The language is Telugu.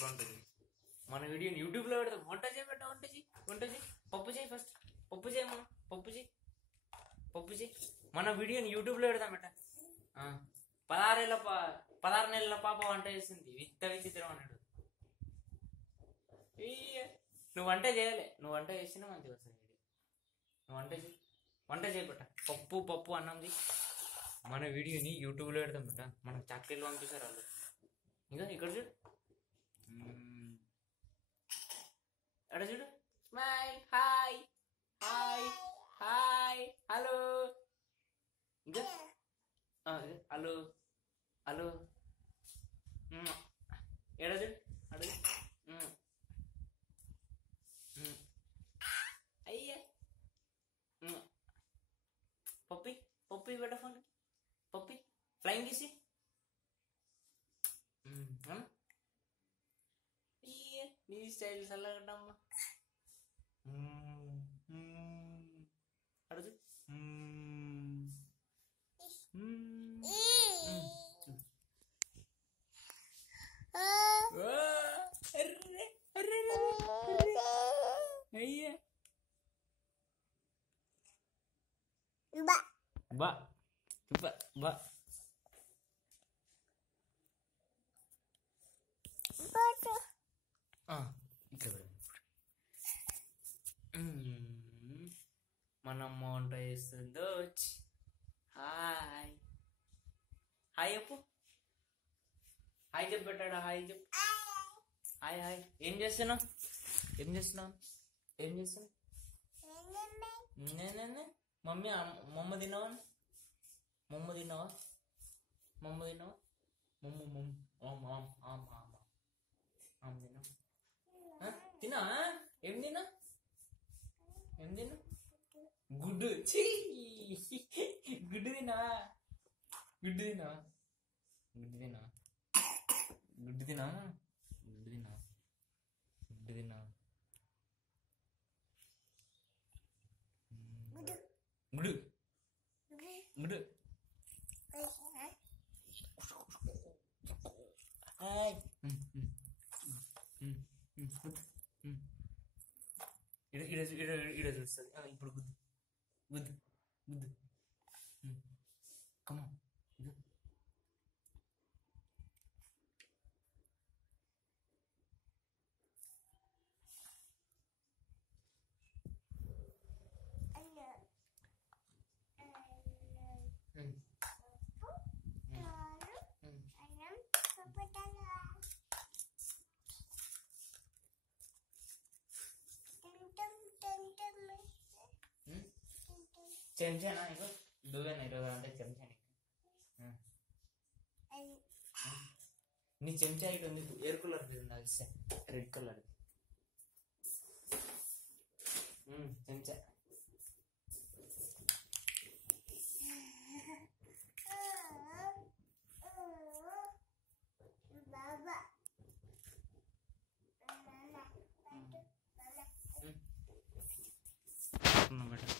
సూపర్ ఉంటుంది. మన వీడియోని యూట్యూబ్లో పెడతాం. వంట చేయబెట్ట, వంట చేయి, పప్పు చేయి, ఫస్ట్ పప్పు చేయి, మనం పప్పు చేయి. మన వీడియోని యూట్యూబ్లో పెడతాం బెట్ట. 16 నెలల పాప వంట చేసింది, విచిత్రం అన్నాడు. నువ్వు వంట చేయాలి, నువ్వు వంట చేసినా మంచిగా వస్తుంది వీడియో. నువ్వు వంట చేయబట్ట, పప్పు అన్నంది. మన వీడియోని యూట్యూబ్లో పెడతాం బెట్ట. మనకు చాక్లెట్లు పంపిస్తారు వాళ్ళు. ఇంకా ఇక్కడ చూడు, అక్కడ చూడు, smile, hi hi hi, hello. ఇంకా హలో హలో, ఎడ చూడు, అడుగు. అయ్యా పప్పి బెట్ట, ఫోన్ పప్పి ఫ్లయింగ్ తీసి. నీ స్టైల్ చల్లగడ్డమ్మా. అడుగు. అయ్యా బా బా ఇక్కడ మనమ్మ వంట చేస్తుందో. హాయ్ హాయ్ చెప్పు, హాయ్ చెప్పు పెట్టాడా, హాయ్ చెప్పు, హాయ్ హాయ్. ఏం చేస్తున్నావు? నేనే మమ్మ తిన్నావా? తిన్నా. ఏం తిన్నా? గుడ్డు. గుడ్డు తిన్నా. ఇడ చూస్తుంది. ఇప్పుడు గుద్దు. కమా. చెంచానా? ఇగో దువ్వేనా ఈరోజు అంటే చెంచాని. నీ చెంచా ఇటు ఉంది, ఎయిర్ కూలర్ ఉంది, రెడ్ కలర్ చెంచా. బేట